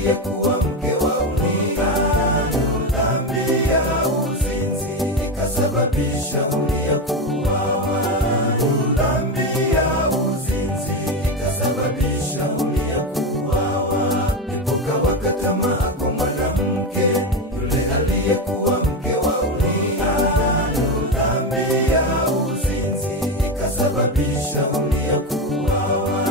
aliyekuwa mke wa Uria. Dhambi ya uzinzi ikasababisha Uria kuuawa. Dhambi ya uzinzi ikasababisha Uria kuuawa. Ndipo kawaka tamaa kwa mwanamke yule aliyekuwa mke wa Uria. Dhambi ya uzinzi ikasababisha Uria kuuawa.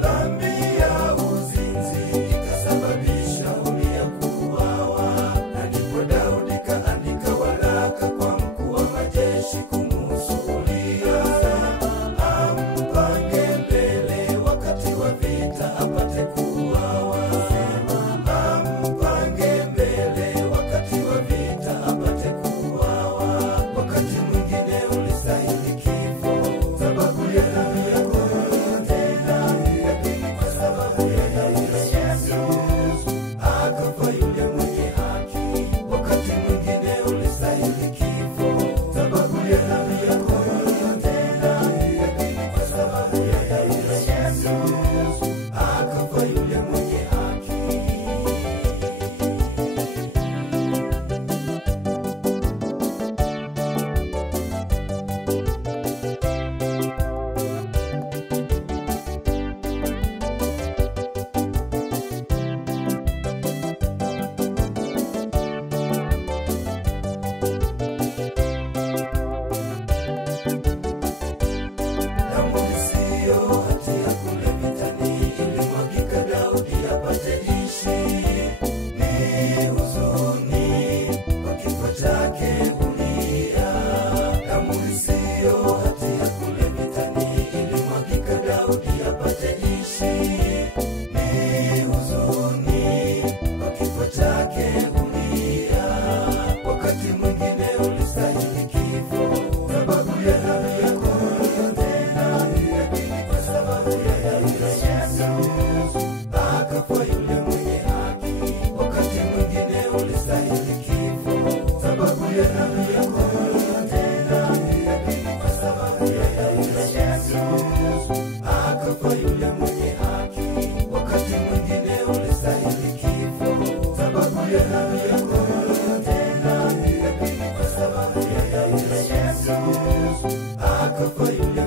Dhambi ya uzinzi ikasababisha Uria kuuawa. Na ndipo Daudi kaandika waraka kwa mkuu wa majeshi kumuhusu Uria, ampange mbele wakati wa vita apate kuuawa. Ampange mbele wakati wa vita apate kuuawa. Wakati mwingine ulistahili kifo sababu ya dhambi yako uliyotenda, lakini kwa sababu ya damu ya Yesu akafa yule mwenye haki. Wakati mwingine ulistahili kifo sababu ya dhambi yako uliyotenda, lakini kwa sababu ya damu ya Yesu akafa yule mwenye haki. Damu isiyo hatia kule vitani ilimwagika Daudi apate ishi. Ni huzuni kwa kifo chake Uria. Damu isiyo hatia kule vitani ilimwagika Daudi apate ishi. Ni huzuni kwa kifo chake Uria. Wakati mwingine ulistahili kifo sababu ya dhambi yako uliyotenda, lakini kwa sababu ya damu ya Yesu akafa yule mwenye haki. Wakati mwingine ulistahili kifo sababu ya dhambi yako uliyotenda, lakini kwa sababu ya damu ya Yesu akafa yule mwenye haki. Wakati mwingine ulistahili kifo sababu ya dhambi yako uliyotenda, lakini kwa sababu ya damu ya Yesu akafa yule